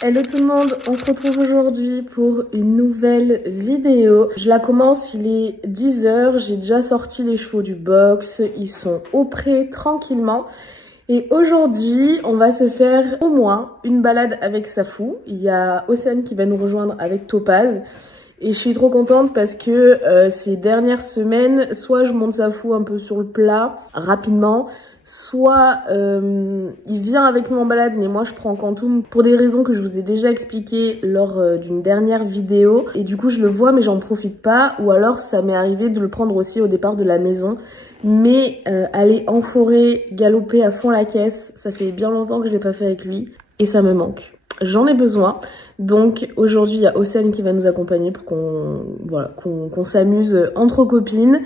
Hello tout le monde, on se retrouve aujourd'hui pour une nouvelle vidéo. Je la commence, il est 10 h, j'ai déjà sorti les chevaux du box, ils sont au pré tranquillement. Et aujourd'hui, on va se faire au moins une balade avec Safou. Il y a Océane qui va nous rejoindre avec Topaz. Et je suis trop contente parce que ces dernières semaines, soit je monte Safou un peu sur le plat rapidement, soit il vient avec nous en balade, mais moi je prends Quantum pour des raisons que je vous ai déjà expliquées lors d'une dernière vidéo. Et du coup je le vois mais j'en profite pas, ou alors ça m'est arrivé de le prendre aussi au départ de la maison. Mais aller en forêt, galoper à fond la caisse, ça fait bien longtemps que je l'ai pas fait avec lui et ça me manque. J'en ai besoin. Donc aujourd'hui il y a Océane qui va nous accompagner pour qu'on s'amuse entre copines,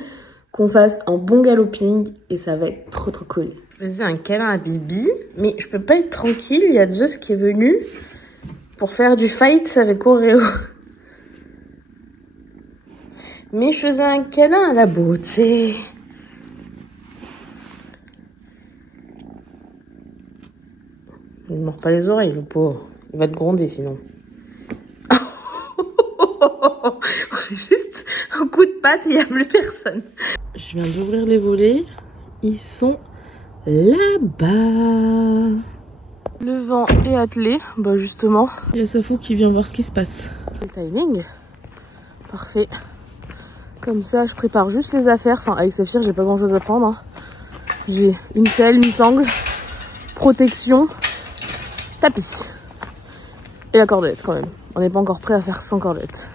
qu'on fasse un bon galoping et ça va être trop cool. Je faisais un câlin à Bibi, mais je peux pas être tranquille, il y a Zeus qui est venu pour faire du fight avec Oreo. Mais je faisais un câlin à la beauté. Il ne mord pas les oreilles, le pauvre. Il va te gronder sinon. Juste un coup de patte et il n'y a plus personne. Je viens d'ouvrir les volets. Ils sont là-bas. Le vent est attelé. Bah justement, il y a Safou qui vient voir ce qui se passe. C'est le timing. Parfait. Comme ça, je prépare juste les affaires. Enfin, avec Saphir, j'ai pas grand-chose à prendre. Hein. J'ai une selle, une sangle, protection, tapis. Et la cordelette quand même. On n'est pas encore prêt à faire sans cordelette.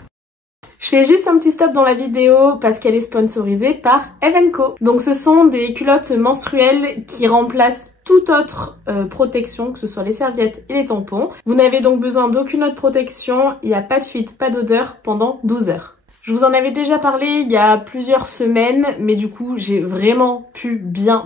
Je fais juste un petit stop dans la vidéo parce qu'elle est sponsorisée par Eve & Co. Donc ce sont des culottes menstruelles qui remplacent toute autre protection, que ce soit les serviettes et les tampons. Vous n'avez donc besoin d'aucune autre protection, il n'y a pas de fuite, pas d'odeur pendant 12 heures. Je vous en avais déjà parlé il y a plusieurs semaines, mais du coup j'ai vraiment pu bien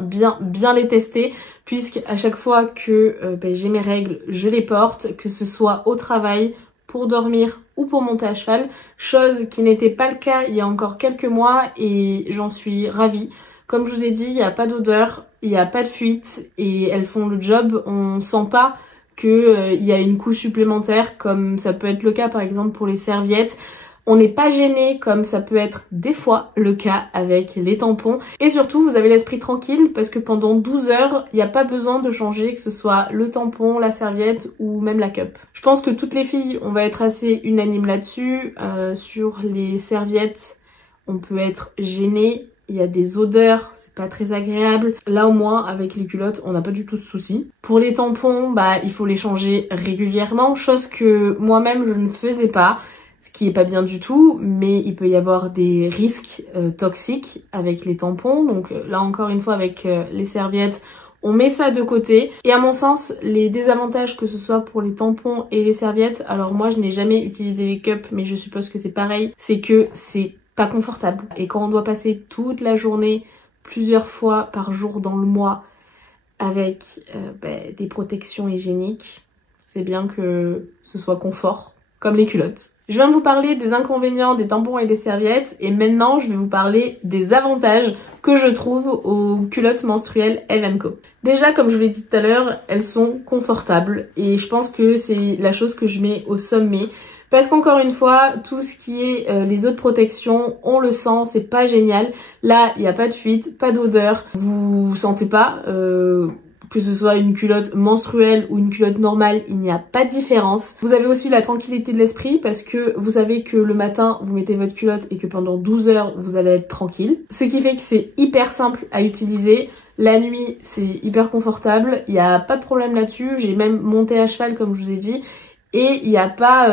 les tester, puisque à chaque fois que j'ai mes règles, je les porte, que ce soit au travail, pour dormir ou pour monter à cheval, chose qui n'était pas le cas il y a encore quelques mois et j'en suis ravie. Comme je vous ai dit, il n'y a pas d'odeur, il n'y a pas de fuite et elles font le job. On sent pas qu'il y a une couche supplémentaire comme ça peut être le cas par exemple pour les serviettes. On n'est pas gêné comme ça peut être des fois le cas avec les tampons. Et surtout, vous avez l'esprit tranquille parce que pendant 12 heures, il n'y a pas besoin de changer, que ce soit le tampon, la serviette ou même la cup. Je pense que toutes les filles, on va être assez unanimes là-dessus. Sur les serviettes, on peut être gêné. Il y a des odeurs, c'est pas très agréable. Là au moins, avec les culottes, on n'a pas du tout ce souci. Pour les tampons, il faut les changer régulièrement, chose que moi-même je ne faisais pas. Ce qui est pas bien du tout, mais il peut y avoir des risques toxiques avec les tampons. Donc là encore une fois avec les serviettes, on met ça de côté. Et à mon sens, les désavantages que ce soit pour les tampons et les serviettes, alors moi je n'ai jamais utilisé les cups, mais je suppose que c'est pareil, c'est que c'est pas confortable. Et quand on doit passer toute la journée, plusieurs fois par jour dans le mois, avec des protections hygiéniques, c'est bien que ce soit confort, comme les culottes. Je viens de vous parler des inconvénients des tampons et des serviettes et maintenant je vais vous parler des avantages que je trouve aux culottes menstruelles Eve & Co. Déjà, comme je vous l'ai dit tout à l'heure, elles sont confortables et je pense que c'est la chose que je mets au sommet. Parce qu'encore une fois, tout ce qui est les autres protections, on le sent, c'est pas génial. Là, il n'y a pas de fuite, pas d'odeur, vous sentez pas... que ce soit une culotte menstruelle ou une culotte normale, il n'y a pas de différence. Vous avez aussi la tranquillité de l'esprit parce que vous savez que le matin, vous mettez votre culotte et que pendant 12 heures, vous allez être tranquille. Ce qui fait que c'est hyper simple à utiliser. La nuit, c'est hyper confortable. Il n'y a pas de problème là-dessus. J'ai même monté à cheval, comme je vous ai dit. Et il n'y a pas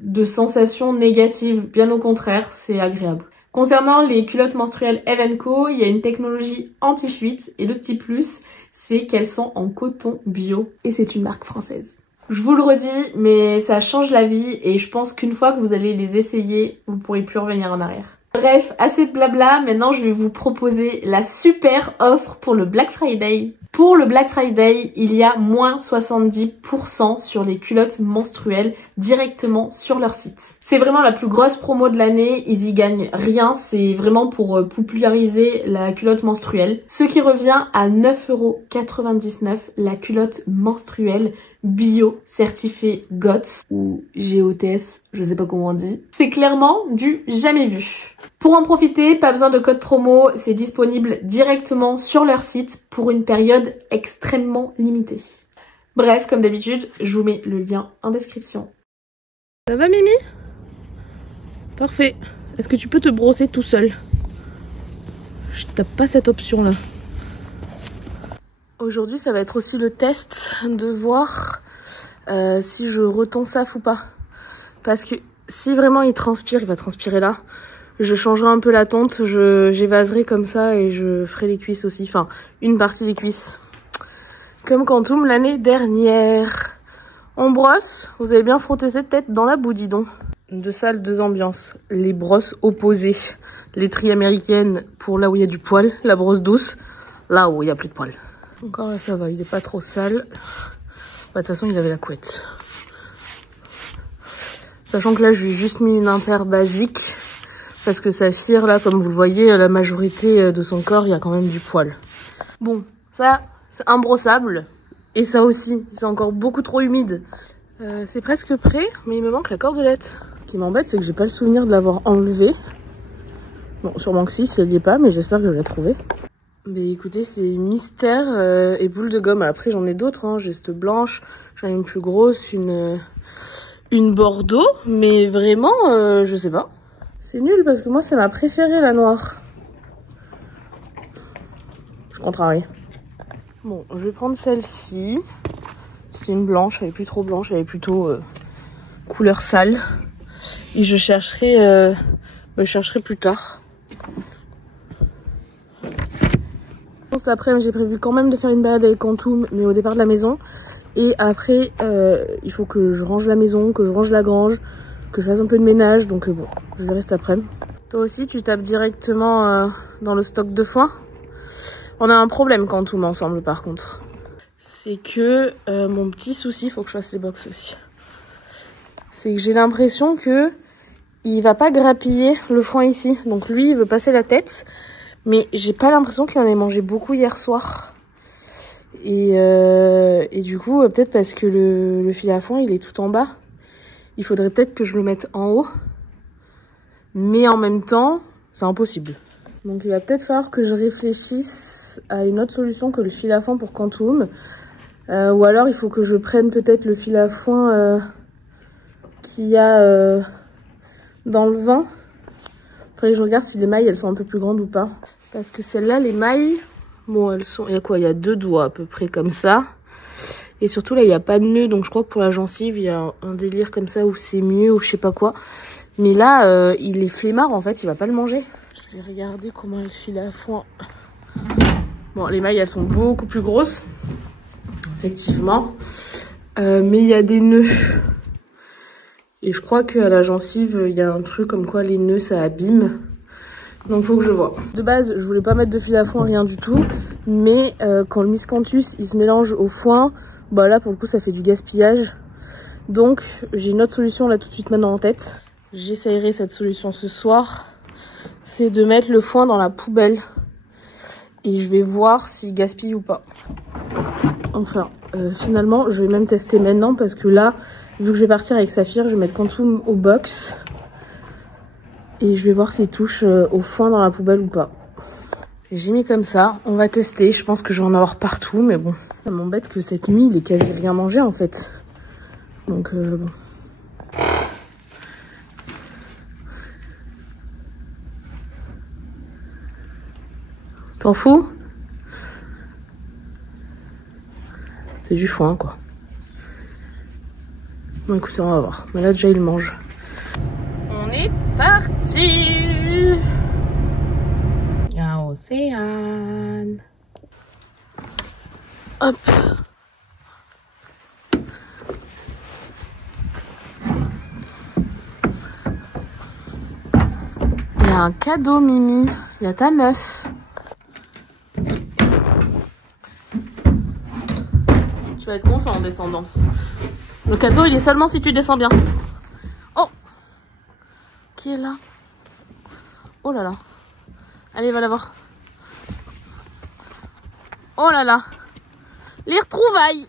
de sensation négative. Bien au contraire, c'est agréable. Concernant les culottes menstruelles Eve & Co, il y a une technologie anti-fuite. Et le petit plus, c'est qu'elles sont en coton bio et c'est une marque française. Je vous le redis, mais ça change la vie et je pense qu'une fois que vous allez les essayer, vous ne pourrez plus revenir en arrière. Bref, assez de blabla, maintenant je vais vous proposer la super offre pour le Black Friday. Pour le Black Friday, il y a moins 70% sur les culottes menstruelles directement sur leur site. C'est vraiment la plus grosse promo de l'année, ils y gagnent rien, c'est vraiment pour populariser la culotte menstruelle. Ce qui revient à 9,99 € la culotte menstruelle bio certifiée GOTS ou GOTS, je sais pas comment on dit. C'est clairement du jamais vu. Pour en profiter, pas besoin de code promo, c'est disponible directement sur leur site pour une période extrêmement limitée. Bref, comme d'habitude, je vous mets le lien en description. Ça va Mimi? Parfait. Est-ce que tu peux te brosser tout seul? Je tape pas cette option là. Aujourd'hui, ça va être aussi le test de voir si je retonsaffe ou pas. Parce que si vraiment il transpire, il va transpirer là. Je changerai un peu la tonte, j'évaserai comme ça et je ferai les cuisses aussi. Enfin, une partie des cuisses. Comme Quantum l'année dernière. On brosse. Vous avez bien frotté cette tête dans la boue, dis donc. Deux salles, deux ambiances. Les brosses opposées. L'étrie américaine pour là où il y a du poil. La brosse douce, là où il n'y a plus de poil. Encore là, ça va. Il n'est pas trop sale. Bah, de toute façon, il avait la couette. Sachant que là, je lui ai juste mis une impaire basique. Parce que Saphir, là, comme vous le voyez, la majorité de son corps, il y a quand même du poil. Bon, ça, c'est imbrossable. Et ça aussi, c'est encore beaucoup trop humide. C'est presque prêt, mais il me manque la cordelette. Ce qui m'embête, c'est que j'ai pas le souvenir de l'avoir enlevée. Bon, sûrement que si elle n'y est pas, mais j'espère que je l'ai trouvée. Mais écoutez, c'est mystère et boule de gomme. Après, j'en ai d'autres, hein. J'ai cette blanche, j'en ai une plus grosse, une bordeaux, mais vraiment, je sais pas. C'est nul parce que moi, c'est ma préférée, la noire. Je contrarie. Bon, je vais prendre celle-ci. C'est une blanche, elle est plus trop blanche, elle est plutôt couleur sale. Et je chercherai plus tard. Cet après-midi, j'ai prévu quand même de faire une balade avec Quantum, mais au départ de la maison. Et après, il faut que je range la maison, que je range la grange, que je fasse un peu de ménage. Donc bon, je verrai cet après-midi. Toi aussi, tu tapes directement dans le stock de foin. On a un problème Quantum ensemble par contre. C'est que mon petit souci, il faut que je fasse les box aussi. C'est que j'ai l'impression que il va pas grappiller le foin ici. Donc lui, il veut passer la tête. Mais j'ai pas l'impression qu'il en ait mangé beaucoup hier soir. Et du coup, peut-être parce que le fil à foin, il est tout en bas. Il faudrait peut-être que je le mette en haut. Mais en même temps, c'est impossible. Donc il va peut-être falloir que je réfléchisse à une autre solution que le fil à foin pour Quantum. Ou alors il faut que je prenne peut-être le fil à foin qu'il y a dans le vin. Il faudrait que je regarde si les mailles elles sont un peu plus grandes ou pas. Parce que celles-là, les mailles, bon elles sont, il y a quoi? Il y a 2 doigts à peu près comme ça. Et surtout là il n'y a pas de nœud, donc je crois que pour la gencive il y a un délire comme ça où c'est mieux ou je sais pas quoi. Mais là il est flemmard en fait, il va pas le manger. Je vais regarder comment le fil à foin. Bon, les mailles elles sont beaucoup plus grosses, effectivement, mais il y a des nœuds. Et je crois qu'à la gencive il y a un truc comme quoi les nœuds ça abîme. Donc faut que je vois. De base je voulais pas mettre de fil à foin, rien du tout, mais quand le miscanthus il se mélange au foin, bah là pour le coup ça fait du gaspillage. Donc j'ai une autre solution là tout de suite maintenant en tête. J'essayerai cette solution ce soir. C'est de mettre le foin dans la poubelle. Et je vais voir s'il gaspille ou pas. Enfin, finalement, je vais même tester maintenant parce que là, vu que je vais partir avec Saphir, je vais mettre Quantum au box. Et je vais voir s'il touche au foin dans la poubelle ou pas. J'ai mis comme ça, on va tester. Je pense que je vais en avoir partout, mais bon. Ça m'embête que cette nuit, il ait quasi rien mangé en fait. Donc, bon. T'en fous? C'est du foin, quoi. Bon, écoutez, on va voir. Mais là, déjà, il mange. On est parti! À Océane. Hop. Il y a un cadeau, Mimi. Il y a ta meuf. Tu vas être content en descendant. Le cadeau, il est seulement si tu descends bien. Oh! Qui est là? Oh là là. Allez, va la voir. Oh là là. Les retrouvailles.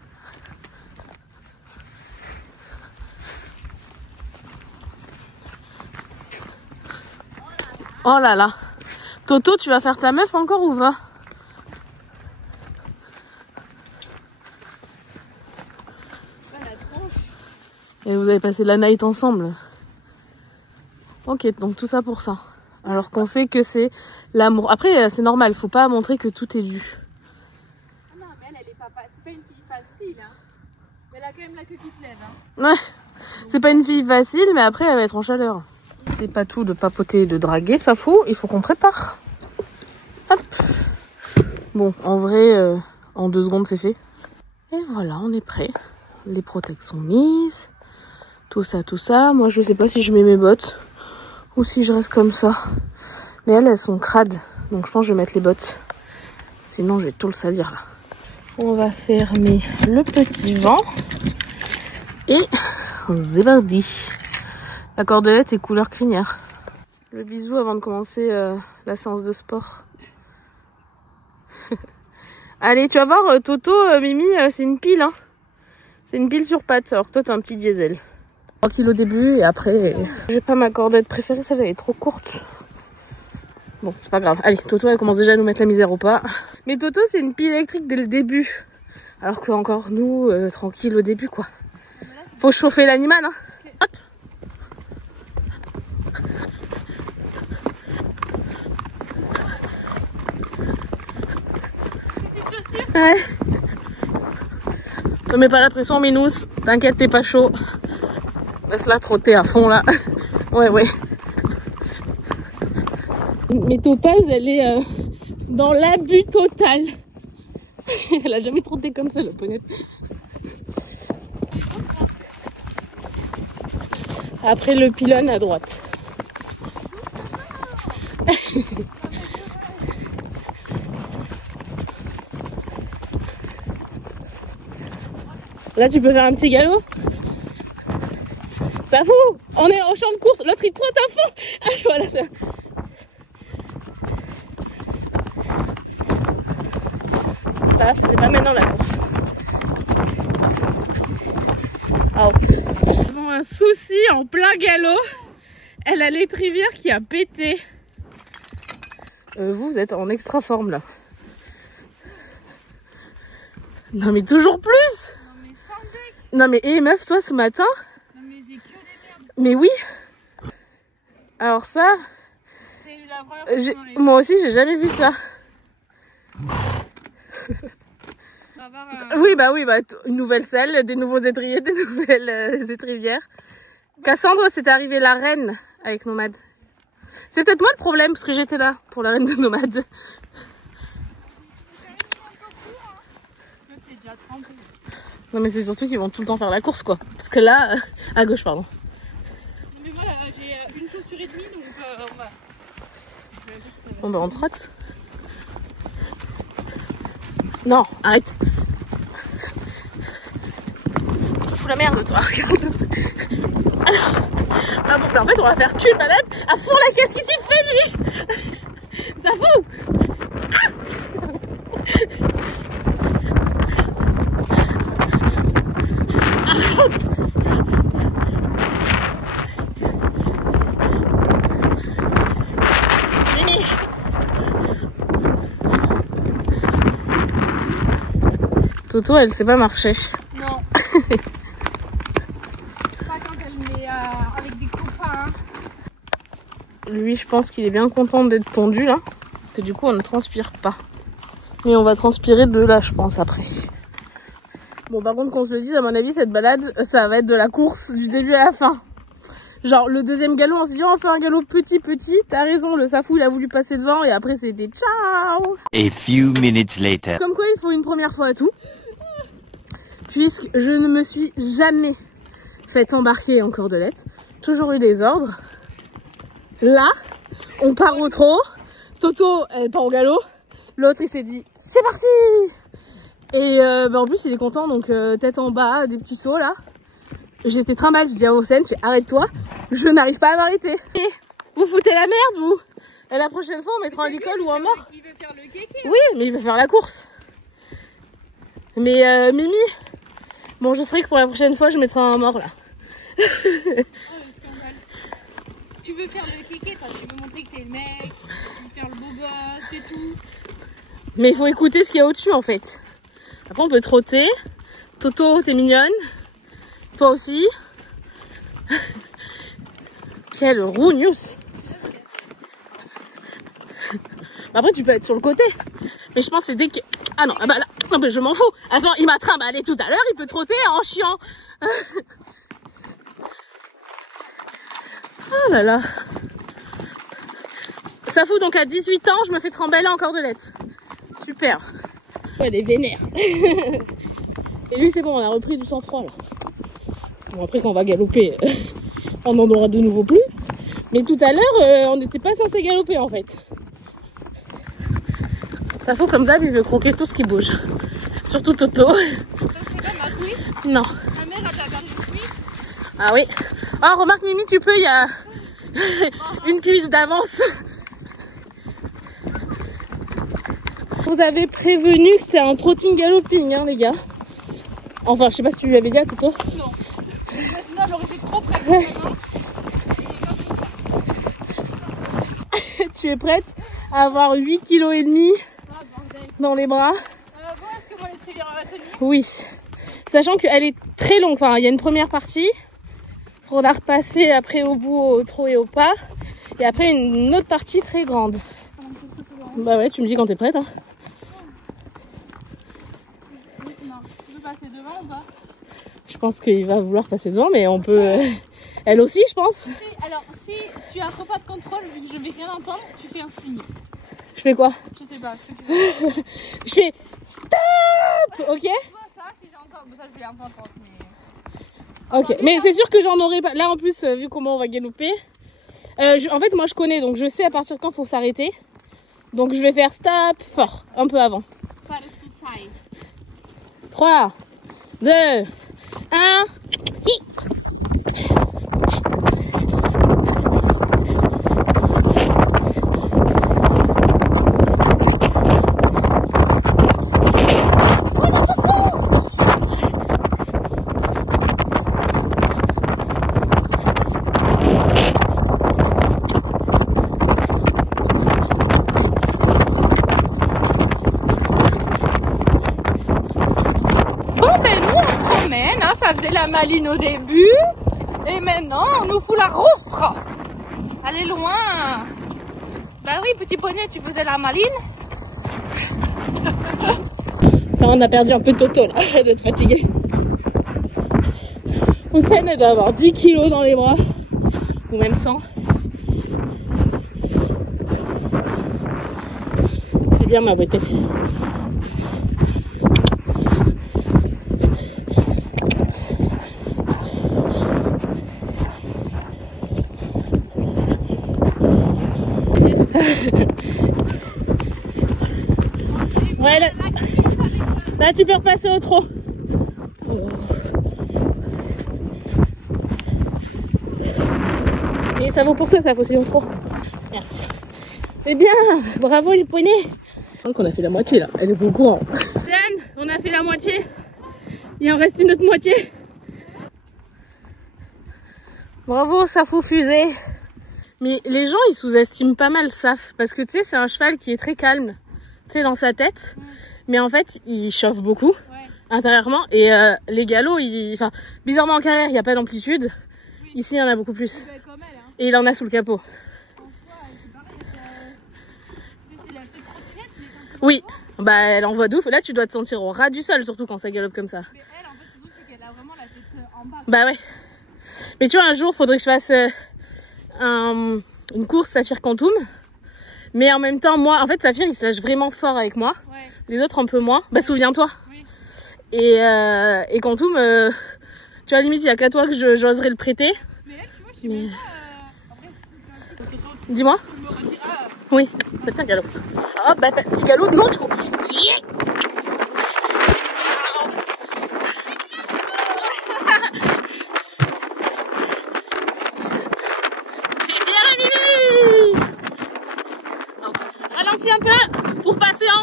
Oh là là. Toto, tu vas faire ta meuf encore ou pas? Et vous avez passé la night ensemble. Ok, donc tout ça pour ça. Alors qu'on sait que c'est l'amour. Après, c'est normal, faut pas montrer que tout est dû. Ah non, mais elle est pas... c'est pas une fille facile, hein. Mais elle a quand même la queue qui se lève, hein. Ouais, c'est pas une fille facile, mais après, elle va être en chaleur. C'est pas tout de papoter et de draguer, ça fout. Il faut qu'on prépare. Hop. Bon, en vrai, en 2 secondes, c'est fait. Et voilà, on est prêt. Les protections sont mises. Tout ça, tout ça. Moi, je sais pas si je mets mes bottes ou si je reste comme ça. Mais elles sont crades. Donc, je pense que je vais mettre les bottes. Sinon, je vais tout le salir, là. On va fermer le petit vent. Et c'est parti. La cordelette est couleur crinière. Le bisou avant de commencer la séance de sport. Allez, tu vas voir, Toto, Mimi, c'est une pile. Hein. C'est une pile sur pattes, alors que toi, t'es un petit diesel. 3 kilos au début et après... J'ai pas ma cordelette préférée, celle-là, elle est trop courte. Bon, c'est pas grave. Allez, Toto, elle commence déjà à nous mettre la misère au pas. Mais Toto, c'est une pile électrique dès le début. Alors que encore nous, tranquille au début, quoi. Faut chauffer l'animal, hein. Hop. Ouais. Te mets pas la pression, Minous. T'inquiète, t'es pas chaud. Laisse-la trotter à fond, là. Ouais, ouais. Mais Topaz, elle est dans l'abus total. Elle a jamais trotté comme ça, la ponette. Après le pylône à droite. Là, tu peux faire un petit galop. Ça fout. On est en champ de course. L'autre, il trotte à fond. Ah, voilà ça. Ça, c'est pas maintenant la course. Oh. Nous avons un souci en plein galop. Elle a l'étrivière qui a pété. Vous êtes en extra forme là. Non mais toujours plus. Non mais hé meuf, toi ce matin. Non mais j'ai que des merdes. Mais oui. Alors ça. C'est la première fois que moi aussi j'ai jamais vu ça. Oui bah une nouvelle selle, des nouveaux étriers, des nouvelles étrivières. Cassandre, c'est arrivé la reine avec Nomade. C'est peut-être moi le problème parce que j'étais là pour la reine de Nomade. Non mais c'est surtout qu'ils vont tout le temps faire la course quoi. Parce que là, à gauche pardon. Mais moi j'ai une chaussure et demie donc on va... Bon bah on trotte. Non, arrête. Tu fous la merde toi, regarde. Ah bon, bah en fait on va faire qu'une balade à fond la caisse, qu'est-ce qu'il fait lui? Ça fout. Toto, elle sait pas marcher. Non. Pas quand elle est avec des copains. Lui, je pense qu'il est bien content d'être tondu là. Parce que du coup, on ne transpire pas. Mais on va transpirer de là, je pense, après. Bon, par contre, qu'on se le dise, à mon avis, cette balade, ça va être de la course du début à la fin. Genre, le deuxième galop, on s'est dit, on fait un galop petit. T'as raison, le Safou, il a voulu passer devant et après, c'était ciao. A few minutes later. Comme quoi, il faut une première fois à tout. Puisque je ne me suis jamais fait embarquer en cordelette. Toujours eu des ordres. Là, on part au trot. Toto, elle part au galop. L'autre, il s'est dit, c'est parti. Et en plus il est content, donc tête en bas, des petits sauts là. J'étais très mal, je dis à Hossein, arrête-toi, je n'arrive pas à m'arrêter. Vous foutez la merde vous. Et la prochaine fois on mettra un licol ou un mort. Il veut faire le kéké. Oui, mais il veut faire la course. Mais Mimi, bon je serai que pour la prochaine fois je mettrai un mort là. Oh le scandale. Tu veux faire le kéké, toi, tu veux montrer que t'es le mec, tu veux faire le beau gosse et tout. Mais il faut écouter ce qu'il y a au-dessus en fait. Après on peut trotter. Toto, t'es mignonne. Toi aussi. Quelle rougneuse. Après tu peux être sur le côté. Mais je pense que c'est dès que... Ah non, bah là, non mais je m'en fous. Attends, il m'a trimballé tout à l'heure, il peut trotter en chiant. Oh là là. Ça fout donc à 18 ans, je me fais trimballer en cordelette. Super. Elle est vénère. Et lui c'est bon, on a repris du sang-froid là. Bon après quand on va galoper, on n'en aura de nouveau plus. Mais tout à l'heure, on n'était pas censé galoper en fait. Ça fout comme d'hab, il veut croquer tout ce qui bouge. Surtout Toto. Non. Ta mère, elle t'a perdu le fruit. Ah oui. Ah remarque Mimi, tu peux, il y a une cuisse d'avance. Vous avez prévenu que c'était un trotting galoping, hein les gars. Enfin, je sais pas si tu lui avais dit à Toto. Non. Sinon, elle aurait été trop près. Tu es prête à avoir 8,5 kg dans les bras? Bon, est-ce que moi, les trivières va tenir? Oui. Sachant qu'elle est très longue. Enfin, il y a une première partie. Il faudra repasser après au bout, au trot et au pas. Et après, une autre partie très grande. Bah ouais, tu me dis quand t'es prête. Hein. Tu veux passer devant ou pas? Je pense qu'il va vouloir passer devant, mais on peut... Elle aussi, je pense. Alors, si tu as trop pas de contrôle, vu que je vais rien entendre, tu fais un signe. Je fais quoi? Je sais pas, ce que tu veux. Je fais stop, ok? Tu vois ça, si j'entends, ça je vais un peu entendre, mais... Ok, mais c'est sûr que j'en aurai pas. Là en plus, vu comment on va galoper, en fait moi je connais, donc je sais à partir de quand faut s'arrêter. Donc je vais faire stop fort, un peu avant. Pas le suicide. 3, 2, 1. Ça faisait la maline au début et maintenant on nous fout la roustre. Allez loin. Bah oui, petit poney, tu faisais la maline. On a perdu un peu de Toto là, elle doit être fatiguée. Hossein, elle doit avoir 10 kg dans les bras, ou même 100. C'est bien ma beauté. Ouais, là tu peux repasser au trot. Et ça vaut pour toi, ça faut aussi au trot. Merci. C'est bien, bravo les poneys. Donc on a fait la moitié là, elle est pas au courant. On a fait la moitié. Il en reste une autre moitié. Bravo, Safou fusée. Mais les gens ils sous-estiment pas mal Saf, parce que tu sais c'est un cheval qui est très calme, tu sais dans sa tête, mais en fait il chauffe beaucoup intérieurement et les galops, enfin bizarrement en carrière il n'y a pas d'amplitude, ici il y en a beaucoup plus et il en a sous le capot. Oui, bah elle envoie d'ouf, là tu dois te sentir au ras du sol surtout quand ça galope comme ça. Mais elle en fait c'est qu'elle a vraiment la tête en bas. Bah ouais, mais tu vois un jour faudrait que je fasse une course Saphir Quantum, mais en même temps moi en fait Saphir il se lâche vraiment fort avec moi, les autres un peu moins, bah souviens-toi, et Quantum tu vois limite il y a qu'à toi que j'oserais le prêter. Mais là tu vois je sais même pas après dis-moi. Tu me rediras Oui, faites un galop. Ah bah petit galop de l'autre.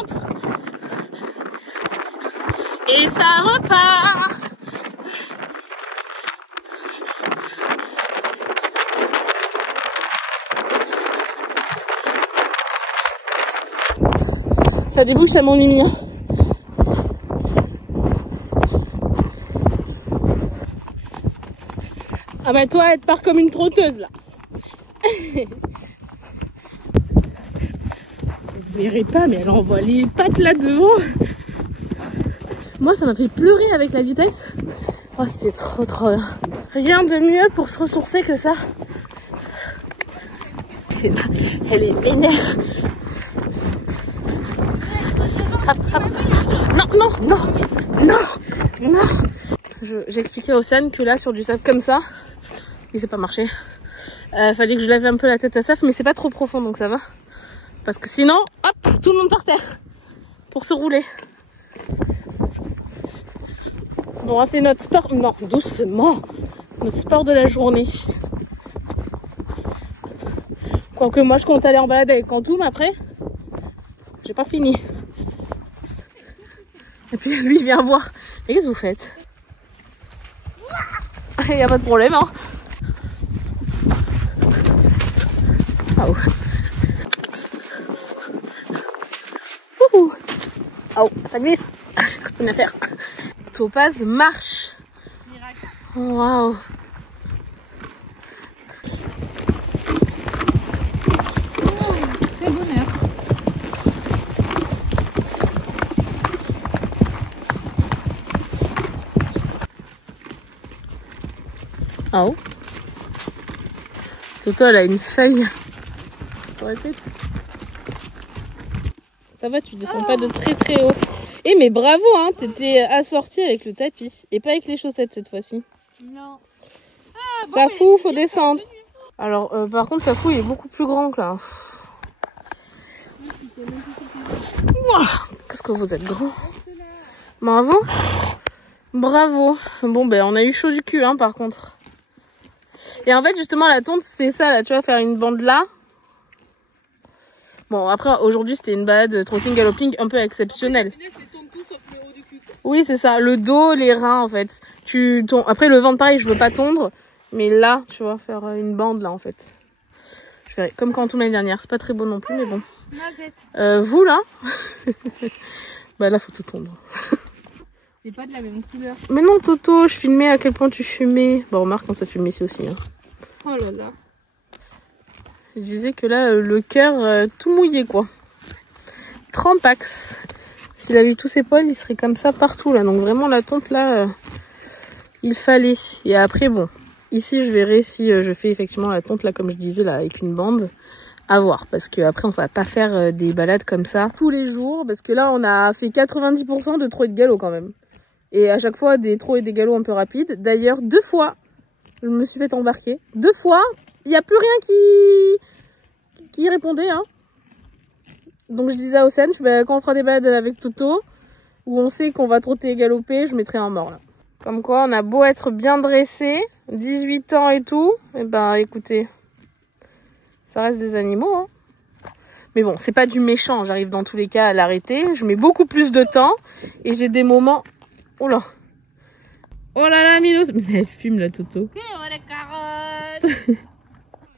rentre. Et ça repart. Ça débouche à mon lumière. Ah bah toi, elle te part comme une trotteuse là. Vous verrez pas, mais elle envoie les pattes là devant. Moi, ça m'a fait pleurer avec la vitesse. Oh, c'était trop bien. Rien de mieux pour se ressourcer que ça. Elle est vénère. Hop, hop. Non. J'expliquais à Océane que là, sur du sable comme ça, il s'est pas marché. Fallait que je lève un peu la tête à Saf, mais c'est pas trop profond, donc ça va. Parce que sinon, hop, tout le monde par terre pour se rouler. Bon, on a fait notre sport. Non, doucement. Notre sport de la journée. Quoique moi, je compte aller en balade avec Quantum, mais après, j'ai pas fini. Et puis lui, il vient voir. Et qu'est-ce que vous faites? Il n'y a pas de problème, hein. Oh. Oh, ça glisse. Une affaire. Topaz marche. Waouh. Quel bonheur. Oh. Toto, elle a une feuille sur la tête. Ça va, tu descends pas de très haut. Eh mais bravo, hein, t'étais assortie avec le tapis et pas avec les chaussettes cette fois-ci. Non. Ah, bon, Safou, faut descendre. Alors par contre, Safou, il est beaucoup plus grand que là. Qu'est-ce que vous êtes grand. Bravo. Bravo. Bon ben on a eu chaud du cul hein par contre. Et en fait justement la tonte c'est ça là, tu vois, faire une bande là. Bon après aujourd'hui c'était une balade trotting galoping un peu exceptionnelle. Oui c'est ça, le dos, les reins en fait. Après le ventre pareil je veux pas tondre, mais là tu vois faire une bande là en fait. Je ferai comme quand on l'année dernière, c'est pas très beau non plus mais bon. Vous là, bah là faut tout tondre. C'est pas de la même couleur. Mais non Toto, je filmais à quel point tu fumais. Bon remarque quand ça fume ici aussi. Hein. Oh là là. Je disais que là le cœur tout mouillé quoi. Trempax. S'il avait tous ses poils il serait comme ça partout là. Donc vraiment la tonte là il fallait. Et après bon, ici je verrai si je fais effectivement la tonte là comme je disais là avec une bande. À voir parce que après on va pas faire des balades comme ça tous les jours. Parce que là on a fait 90% de trot et de galop quand même. Et à chaque fois, des trot et des galops un peu rapides. D'ailleurs, 2 fois, je me suis fait embarquer. 2 fois, il n'y a plus rien qui répondait. Hein. Donc je disais à Océane, quand on fera des balades avec Toto, où on sait qu'on va trotter et galoper, je mettrai en mort là. Comme quoi, on a beau être bien dressé, 18 ans et tout, et ben écoutez, ça reste des animaux. Hein. Mais bon, c'est pas du méchant, j'arrive dans tous les cas à l'arrêter. Je mets beaucoup plus de temps et j'ai des moments... Oh là. Oh là là, Milos. Mais elle fume la Toto. Oh, les carottes.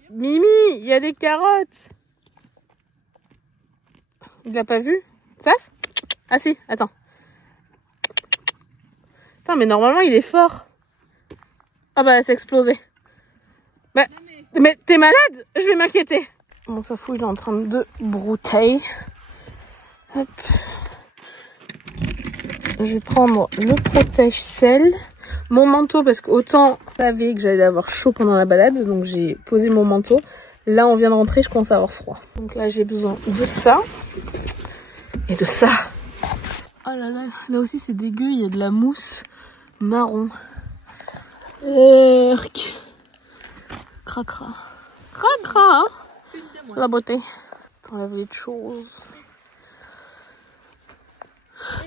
Mimi, il y a des carottes. Il l'a pas vu? Saf? Ah si, attends. Attends, mais normalement il est fort. Ah bah, c'est explosé. Bah, mais t'es malade? Je vais m'inquiéter. Bon, Safou, il est en train de brouter. Hop. Je vais prendre le protège-sel, mon manteau parce qu'autant je savais que j'allais avoir chaud pendant la balade, donc j'ai posé mon manteau. Là on vient de rentrer, je commence à avoir froid. Donc là j'ai besoin de ça et de ça. Oh là là, là aussi c'est dégueu, il y a de la mousse marron. Cracra. Cracra, la beauté. T'enlèves les choses.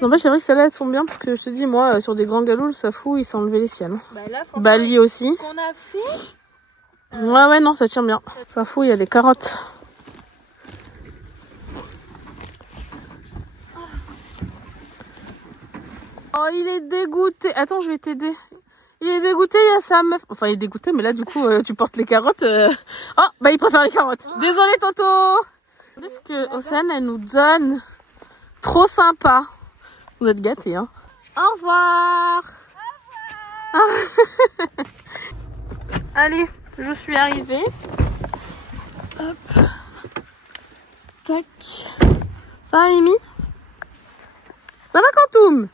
Non bah c'est vrai que celles-là elles sont bien parce que je te dis moi sur des grands galops le Safou il s'est enlevé les siennes. Bah là, Bali aussi. Qu'on a fait. Ouais non ça tient bien. Safou il y a des carottes. Oh, il est dégoûté. Attends, je vais t'aider. Il est dégoûté, il y a sa meuf. Enfin, il est dégoûté, mais là, du coup, tu portes les carottes. Oh, bah, il préfère les carottes. Désolé, Toto. Qu'est-ce que Océane, elle nous donne? Trop sympa. Vous êtes gâtés, hein. Au revoir. Au revoir. Allez, je suis arrivée. Hop. Tac. Ça va, Mimi? Ça va, Quantoum?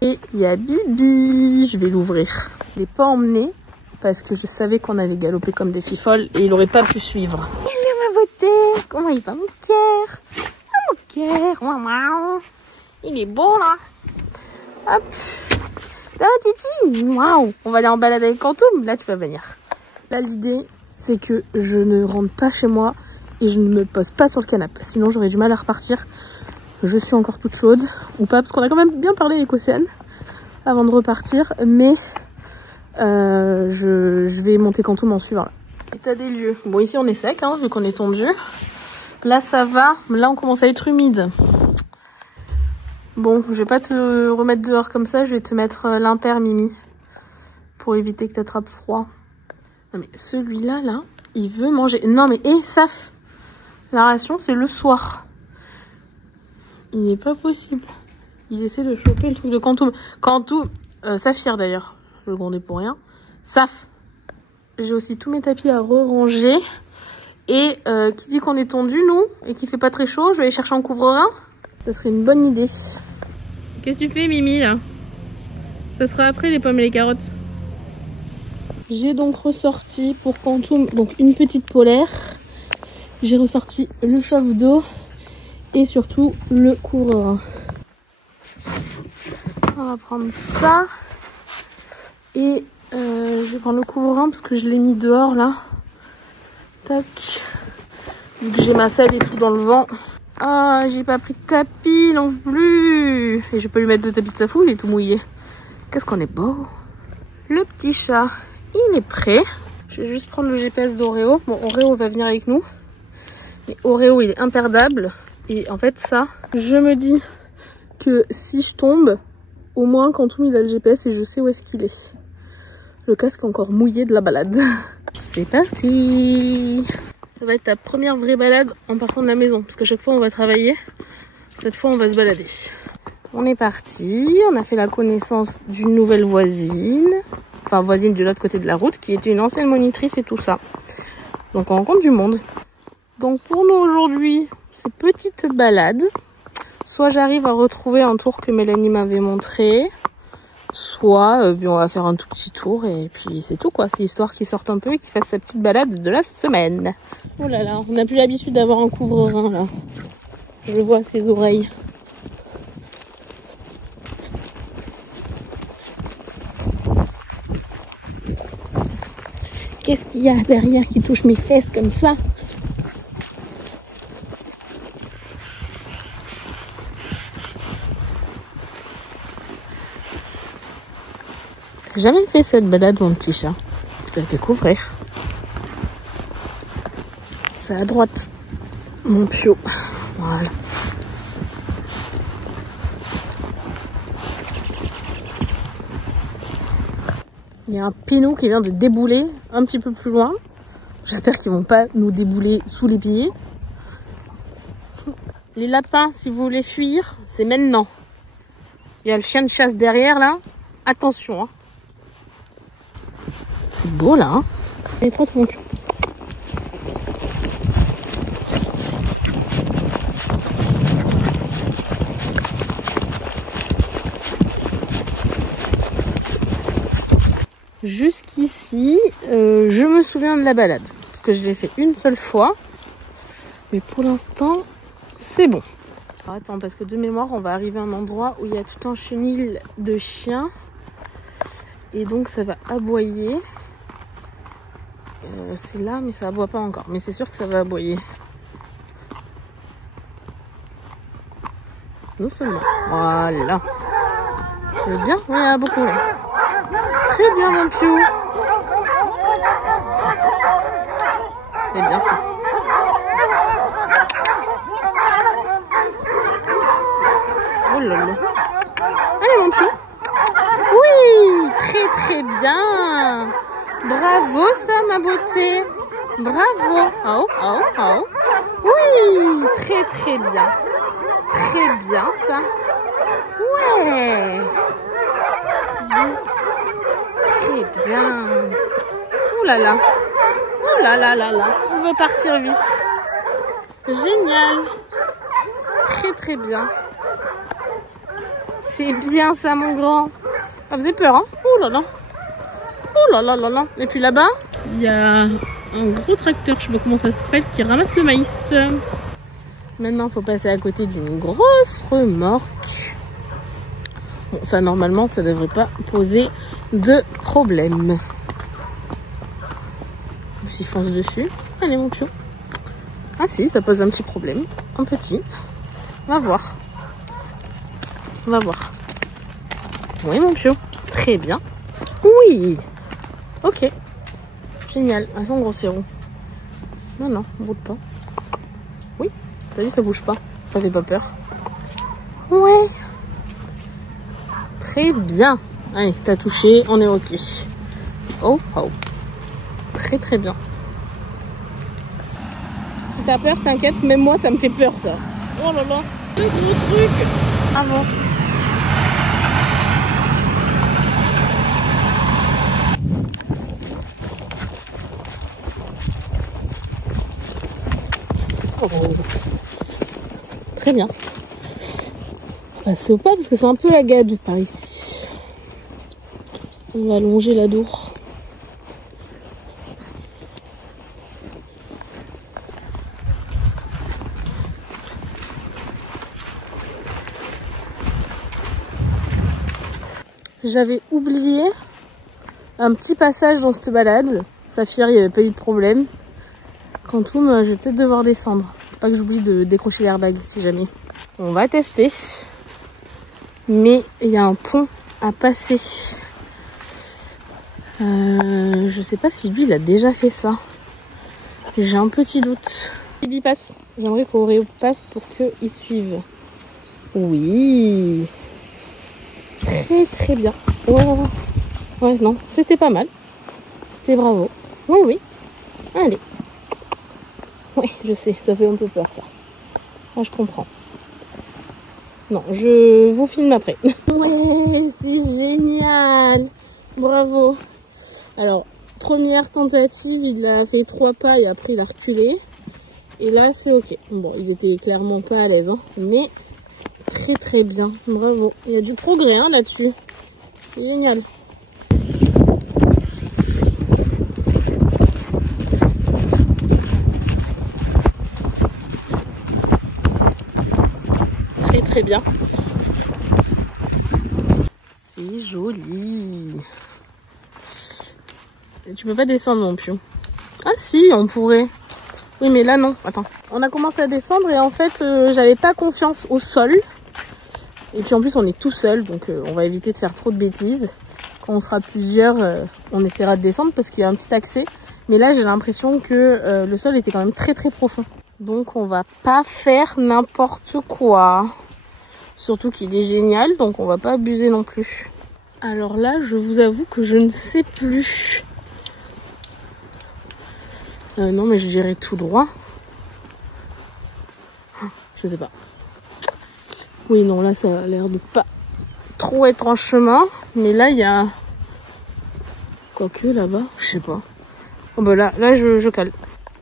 Et il y a Bibi. Je vais l'ouvrir. Je l'ai pas emmené parce que je savais qu'on allait galoper comme des fifolles et il aurait pas pu suivre. Il est ma beauté. Comment il va, mon cœur? Ah, mon cœur. Waouh. Il est beau, là. Hop. Là, Titi. Waouh. On va aller en balade avec Quantoum. Là, tu vas venir. Là, l'idée, c'est que je ne rentre pas chez moi et je ne me pose pas sur le canapé. Sinon, j'aurais du mal à repartir. Je suis encore toute chaude. Ou pas, parce qu'on a quand même bien parlé avec Océane avant de repartir. Mais je vais monter Quantoum en suivant. État des lieux. Bon, ici, on est sec, hein, vu qu'on est tendu. Là, ça va. Là, on commence à être humide. Bon, je vais pas te remettre dehors comme ça. Je vais te mettre l'impair, Mimi. Pour éviter que tu attrapes froid. Non, mais celui-là, là, il veut manger. Non, mais Saf. La ration, c'est le soir. Il n'est pas possible. Il essaie de choper le truc de Quantoum. Quantoum, Saphir d'ailleurs. Je le grondais pour rien. Saf. J'ai aussi tous mes tapis à re-ranger. Et qui dit qu'on est tendu, nous, et qu'il fait pas très chaud, je vais aller chercher un couvre-rein. Ça serait une bonne idée. Qu'est-ce que tu fais, Mimi, là? Ça sera après les pommes et les carottes. J'ai donc ressorti pour Quantoum donc une petite polaire. J'ai ressorti le chauffe d'eau. Et surtout le couvre-rein. On va prendre ça. Et je vais prendre le couvre-rein parce que je l'ai mis dehors là. Tac. Vu que j'ai ma selle et tout dans le vent. Ah, j'ai pas pris de tapis non plus. Et je peux lui mettre le tapis de sa foule, il est tout mouillé. Qu'est-ce qu'on est beau. Le petit chat, il est prêt. Je vais juste prendre le GPS d'Oreo. Bon, Oreo va venir avec nous. Mais Oreo, il est imperdable. Et en fait, ça, je me dis que si je tombe, au moins Quantoum il a le GPS et je sais où est-ce qu'il est. Le casque est encore mouillé de la balade. C'est parti. Ça va être ta première vraie balade en partant de la maison. Parce qu'à chaque fois, on va travailler. Cette fois, on va se balader. On est parti. On a fait la connaissance d'une nouvelle voisine. Enfin, voisine de l'autre côté de la route, qui était une ancienne monitrice et tout ça. Donc, on rencontre du monde. Donc, pour nous aujourd'hui, ces petites balades, soit j'arrive à retrouver un tour que Mélanie m'avait montré, soit on va faire un tout petit tour et puis c'est tout quoi. C'est histoire qu'il sorte un peu et qu'il fasse sa petite balade de la semaine. Oh là là, on n'a plus l'habitude d'avoir un couvre-rein là. Je vois ses oreilles. Qu'est-ce qu'il y a derrière qui touche mes fesses comme ça? J'ai jamais fait cette balade, mon petit chat. Tu vas découvrir. C'est à droite, mon pio. Voilà. Il y a un pénou qui vient de débouler un petit peu plus loin. J'espère qu'ils vont pas nous débouler sous les pieds. Les lapins, si vous voulez fuir, c'est maintenant. Il y a le chien de chasse derrière là. Attention, hein. C'est beau là, hein. Il est trop bon. Jusqu'ici, je me souviens de la balade. Parce que je l'ai fait une seule fois. Mais pour l'instant, c'est bon. Alors, attends, parce que de mémoire, on va arriver à un endroit où il y a tout un chenil de chiens. Et donc, ça va aboyer. C'est là, mais ça aboie pas encore. Mais c'est sûr que ça va aboyer. Nous seulement. Voilà. C'est bien? Oui, il y en a beaucoup là. Très bien, mon piou. C'est bien ça. Oh là là. Bravo ça ma beauté. Bravo. Oh, oh, oh. Oui, très très bien. Très bien ça. Ouais. Oui. Très bien. Ouh là là. Ouh là là là là. On veut partir vite. Génial. Très très bien. C'est bien ça mon grand. Ça faisait peur hein. Ouh là là. Oh là là là là. Et puis là-bas, il y a un gros tracteur, je sais pas comment ça s'appelle, qui ramasse le maïs. Maintenant, il faut passer à côté d'une grosse remorque. Bon, ça normalement, ça devrait pas poser de problème. On s'y fonce dessus. Allez mon pion. Ah si, ça pose un petit problème. Un petit. On va voir. On va voir. Oui mon pion. Très bien. Oui. Ok. Génial. Ah, son gros c'est roux. Non, non, on roule pas. Oui. T'as vu, ça bouge pas. Ça fait pas peur. Ouais. Très bien. Allez, t'as touché. On est ok. Oh, oh. Très, très bien. Si t'as peur, t'inquiète. Même moi, ça me fait peur, ça. Oh là là. Le gros truc. Bravo. Oh. Très bien. On va passer au pas parce que c'est un peu la gade par ici. On va longer la Dour. J'avais oublié un petit passage dans cette balade. Saphir, il n'y avait pas eu de problème. Quantum, je vais peut-être devoir descendre. Faut pas que j'oublie de décrocher l'airbag si jamais. On va tester. Mais il y a un pont à passer. Je sais pas si lui il a déjà fait ça. J'ai un petit doute. Bibi passe. J'aimerais qu'Oreo passe pour qu'il suive. Oui. Très très bien. Ouais, ouais, ouais. Ouais, non, c'était pas mal. C'était bravo. Oui, oui. Allez. Oui, je sais, ça fait un peu peur ça. Ah, je comprends. Non, je vous filme après. Ouais, c'est génial. Bravo. Alors, première tentative, il a fait 3 pas et après il a reculé. Et là, c'est ok. Bon, ils étaient clairement pas à l'aise, hein, mais très très bien. Bravo. Il y a du progrès hein, là-dessus. C'est génial. Très très bien. C'est joli. Et tu peux pas descendre mon pion. Ah si, on pourrait. Oui mais là non. Attends. On a commencé à descendre et en fait j'avais pas confiance au sol. Et puis en plus on est tout seul donc on va éviter de faire trop de bêtises. Quand on sera plusieurs on essaiera de descendre parce qu'il y a un petit accès. Mais là j'ai l'impression que le sol était quand même très très profond. Donc on va pas faire n'importe quoi. Surtout qu'il est génial donc on va pas abuser non plus. Alors là je vous avoue que je ne sais plus. Non mais je dirais tout droit. Je sais pas. Oui non là ça a l'air de pas trop être en chemin. Mais là il y a... Quoique là-bas, je sais pas. Oh bah là je cale.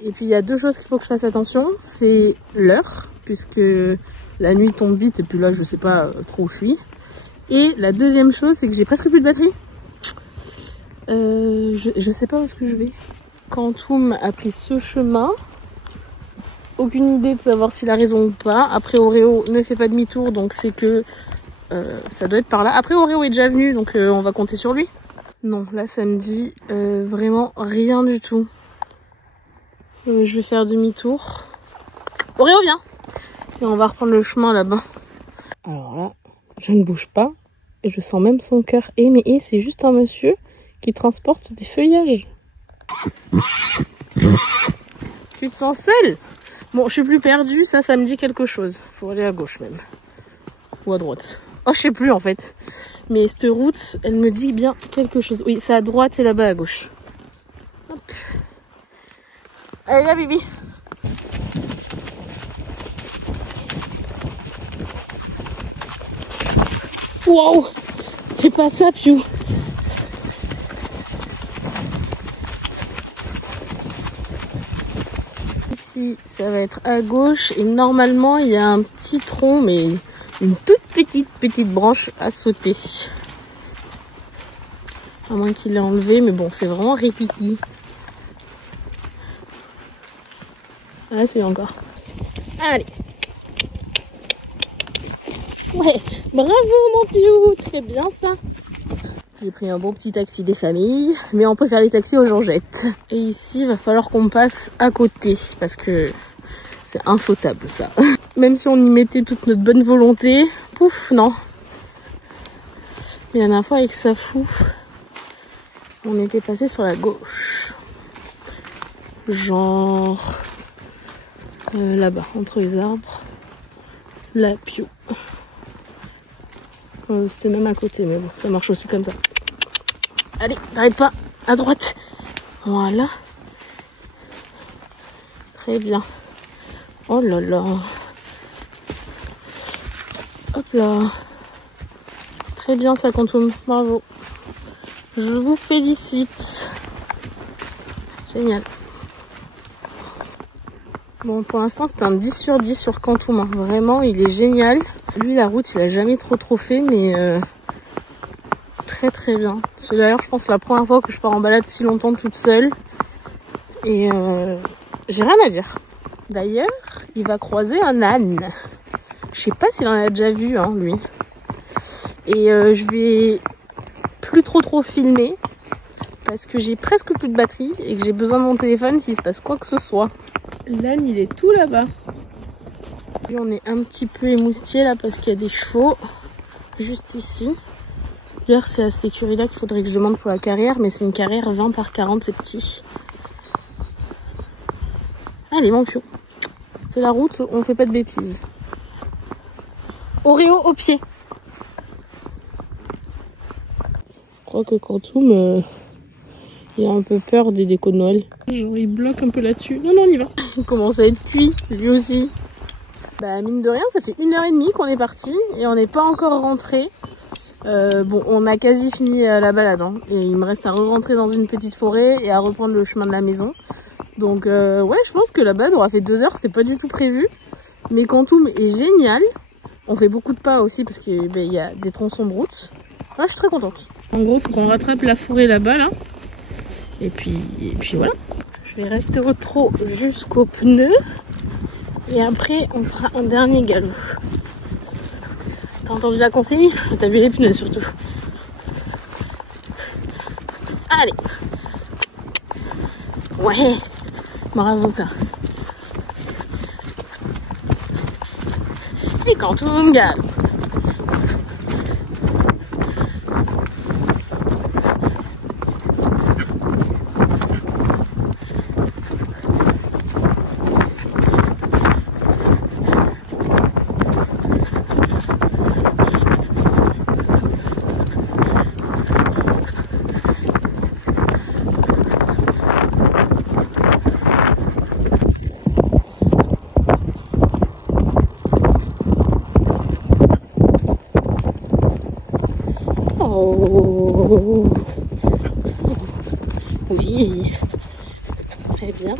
Et puis il y a 2 choses qu'il faut que je fasse attention. C'est l'heure, puisque la nuit tombe vite et puis là je sais pas trop où je suis. Et la deuxième chose c'est que j'ai presque plus de batterie. Je sais pas où est-ce que je vais. Quantum a pris ce chemin. Aucune idée de savoir s'il a raison ou pas. Après Oreo ne fait pas demi-tour donc c'est que ça doit être par là. Après Oreo est déjà venu donc on va compter sur lui. Non là ça me dit vraiment rien du tout. Je vais faire demi-tour. Oreo viens. Et on va reprendre le chemin là-bas. Alors là je ne bouge pas. Et je sens même son cœur. Mais c'est juste un monsieur qui transporte des feuillages. Tu te sens seule? Bon, je suis plus perdue, ça me dit quelque chose. Faut aller à gauche même. Ou à droite. Oh, je sais plus en fait. Mais cette route, elle me dit bien quelque chose. Oui, c'est à droite et là-bas à gauche. Allez, viens, Bibi. Wow, fais pas ça, Piou. Ici, ça va être à gauche et normalement, il y a un petit tronc, mais une toute petite branche à sauter. À moins qu'il l'ait enlevé, mais bon, c'est vraiment répiti. Ah, celui-là encore. Allez. Ouais, bravo mon Piou, très bien ça. J'ai pris un beau petit taxi des familles, mais on peut faire les taxis aux Georgettes. Et ici, il va falloir qu'on passe à côté, parce que c'est insautable ça. Même si on y mettait toute notre bonne volonté, pouf, non. Mais la dernière fois avec Safou, on était passé sur la gauche. Genre là-bas, entre les arbres. La Piou. C'était même à côté, mais bon, ça marche aussi comme ça. Allez, t'arrêtes pas, à droite. Voilà. Très bien. Oh là là. Hop là. Très bien ça, Quantum. Bravo. Je vous félicite. Génial. Bon, pour l'instant, c'est un 10 sur 10 sur Quantum. Hein. Vraiment, il est génial. Lui, la route, il a jamais trop fait, mais très bien. C'est d'ailleurs, je pense, la première fois que je pars en balade si longtemps toute seule. Et j'ai rien à dire. D'ailleurs, il va croiser un âne. Je sais pas s'il en a déjà vu, hein, lui. Et je vais plus trop filmer. Parce que j'ai presque plus de batterie et que j'ai besoin de mon téléphone s'il se passe quoi que ce soit. L'âne, il est tout là-bas. Puis on est un petit peu émoustillé là parce qu'il y a des chevaux juste ici. D'ailleurs, c'est à cette écurie-là qu'il faudrait que je demande pour la carrière, mais c'est une carrière 20 par 40, c'est petit. Allez, mon Piou. C'est la route, on fait pas de bêtises. Oreo au pied. Je crois que Quantum, il a un peu peur des décos de Noël. Genre, il bloque un peu là-dessus. Non, on y va. Il commence à être cuit, lui aussi. Bah, mine de rien, ça fait 1h30 qu'on est parti et on n'est pas encore rentré. Bon, on a quasi fini la balade. Hein, et il me reste à re-rentrer dans une petite forêt et à reprendre le chemin de la maison. Donc, ouais, je pense que la balade aura fait 2 heures. C'est pas du tout prévu. Mais Quantum est génial. On fait beaucoup de pas aussi parce qu'il y a des tronçons de route. Ouais, je suis très contente. En gros, il faut qu'on rattrape la forêt là-bas, là. Et puis voilà. Je vais rester au trot jusqu'au pneu. Et après, on fera un dernier galop. T'as entendu la consigne? T'as vu les pneus surtout. Allez. Ouais. Bravo ça. Et Quantum galope. Oh. Oui, très bien.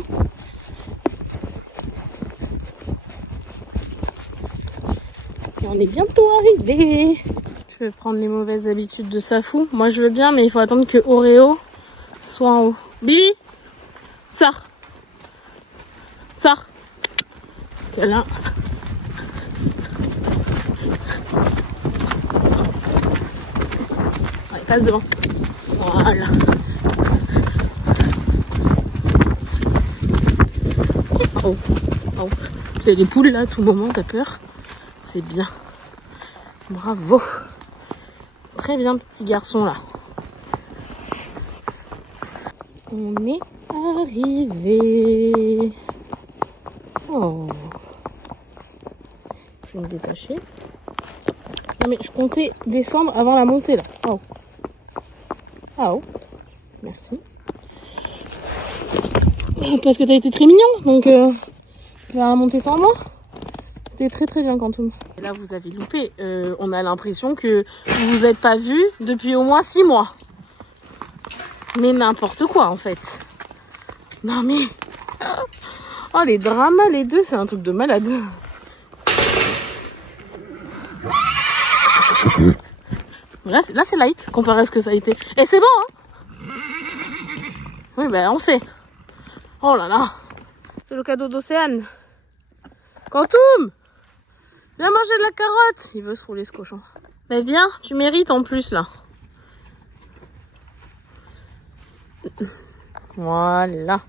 Et on est bientôt arrivé. Je vais prendre les mauvaises habitudes de Safou. Moi je veux bien, mais il faut attendre que Oreo soit en haut. Bibi, sors. Sors. Parce que là... Ouais, passe devant. Voilà. Oh, oh. Tu as les poules là, à tout moment, t'as peur? C'est bien. Bravo. Très bien, petit garçon là. On est arrivé. Oh. Je vais me détacher. Non mais je comptais descendre avant la montée là. Oh. Ah oh. Merci. Parce que t'as été très mignon, donc tu vas remonter sans moi. C'était très très bien Quantum. Et là vous avez loupé, on a l'impression que vous vous êtes pas vus depuis au moins 6 mois. Mais n'importe quoi en fait. Non mais... Oh les dramas les deux, c'est un truc de malade. Là c'est light comparé à ce que ça a été. Et c'est bon hein. Oui ben on sait. Oh là là. C'est le cadeau d'Océane. Quantum, viens manger de la carotte. Il veut se rouler ce cochon. Mais viens, tu mérites en plus là. Voilà.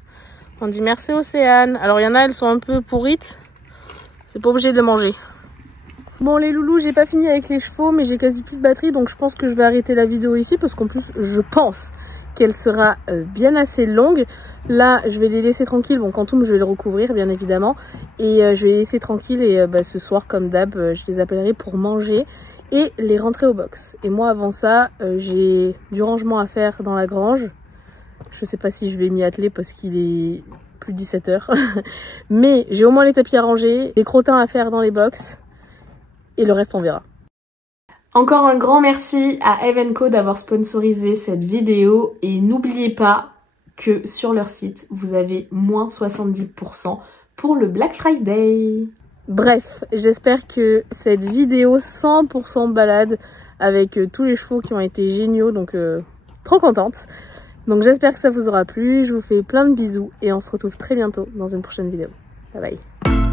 On dit merci Océane. Alors il y en a, elles sont un peu pourrites. C'est pas obligé de les manger. Bon les loulous, j'ai pas fini avec les chevaux, mais j'ai quasi plus de batterie. Donc je pense que je vais arrêter la vidéo ici. Parce qu'en plus, je pense qu'elle sera bien assez longue. Là, je vais les laisser tranquilles. Bon, Quantum, je vais le recouvrir, bien évidemment. Et je vais les laisser tranquilles. Et ce soir, comme d'hab, je les appellerai pour manger et les rentrer au box. Et moi, avant ça, j'ai du rangement à faire dans la grange. Je sais pas si je vais m'y atteler parce qu'il est plus de 17 h. Mais j'ai au moins les tapis à ranger, les crottins à faire dans les box. Et le reste, on verra. Encore un grand merci à Eve & Co d'avoir sponsorisé cette vidéo. Et n'oubliez pas que sur leur site, vous avez moins 70% pour le Black Friday. Bref, j'espère que cette vidéo 100% balade avec tous les chevaux qui ont été géniaux, donc trop contente. Donc j'espère que ça vous aura plu, je vous fais plein de bisous et on se retrouve très bientôt dans une prochaine vidéo. Bye bye.